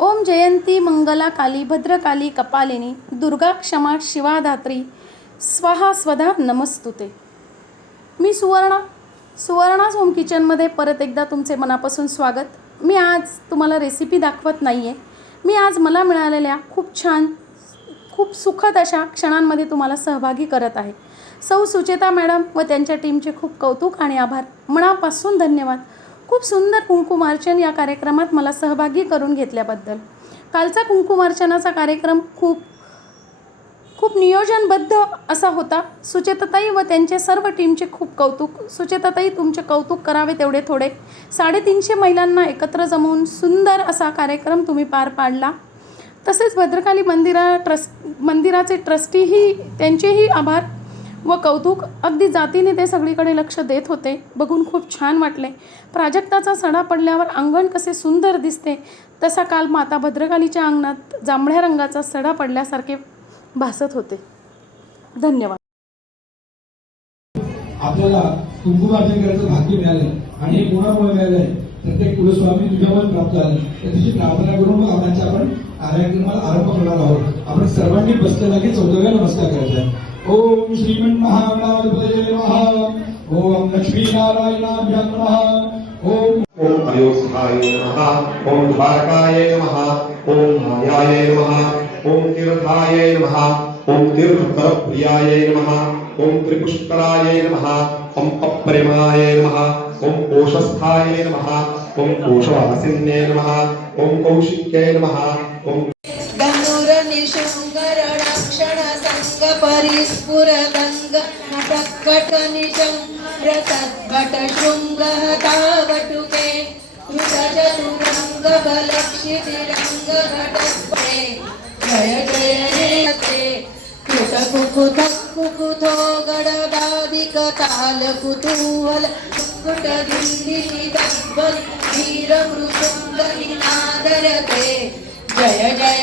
ओम जयंती मंगला काली भद्रकाली कपालिनी दुर्गा क्षमा शिवा धात्री स्वाहा स्वधा नमस्तुते. मी सुवर्णाच होम किचनमध्ये परत एकदा तुमचे मनापासून स्वागत. मी आज तुम्हाला रेसिपी दाखवत नाही आहे. मी आज मला मिळालेल्या खूप छान खूप सुखद अशा क्षणांमध्ये तुम्हाला सहभागी करत आहे. सौ सुचेता मॅडम व त्यांच्या टीमचे खूप कौतुक आणि आभार. मनापासून धन्यवाद. खूप सुंदर कुंकुमार्चन या कार्यक्रमात मला सहभागी करून घेतल्याबद्दल. कालचा कुंकुमार्चनाचा कार्यक्रम खूप नियोजनबद्ध असा होता. सुचेताताई व त्यांचे सर्व टीमचे खूप कौतुक. सुचेताताई, तुमचे कौतुक करावे तेवढे थोडे. 350 महिलांना एकत्र जमवून सुंदर असा कार्यक्रम तुम्ही पार पाडला. तसेच भद्रकाली मंदिराचे ट्रस्टीही त्यांचेही आभार व कौतुक. अगदी जातीने ते सगळीकडे लक्ष देत होते. बघून खूप छान वाटले. प्राजक्ताचा सडा पडल्यावर अंगण कसे सुंदर दिसते, तसा काल माता भद्रकालीच्या अंगणात जांभळ्या रंगाचा सडा पडल्यासारखे भासत होते. धन्यवाद. आपल्याला कुंकुमार्चन करायचं भाग्य मिळालं आणि हे कोणामुळे मिळालंय? प्रत्येक कुलस्वामी तुझ्यामुळे प्राप्त झाले. तर तुझी प्रार्थना करून मग आपण कार्यक्रमाला आरंभ करणार आहोत. आपण सर्वांनी बसलेला की 14व्या नमस्कार करायचा आहे. ओम श्रीमन महागणाधिपतये नमः. ओम लक्ष्मी नारायणाभ्यां नमः. ओम अयोध्याय नमः. ओम द्वारकाय नमः. ओम मायाय नमः. ओम तीर्थाय नमः. ओम तीर्थप्रियाय नमः. ओम त्रिपुष्कराय नमः. ओम अप्रेमाय नमः. ओम कोशस्थाय नमः. ओम कोशवासिन्ये नमः. ओम कौशिक्ये नमः. ओम धनुरनिशुंगरक्षण संग परिस्फुरदंग नटकटनिशं रसद्भट शृंगहतावटुके कृतचतुरंग बलक्षितिरंग घटस्फुरे जय जय हे ते कृतकुकुथ कुकुथो गडदादिक ताल कुतूहल कुट दिंदिनी दब्बल वीर मृदुंग निनादरते जय जय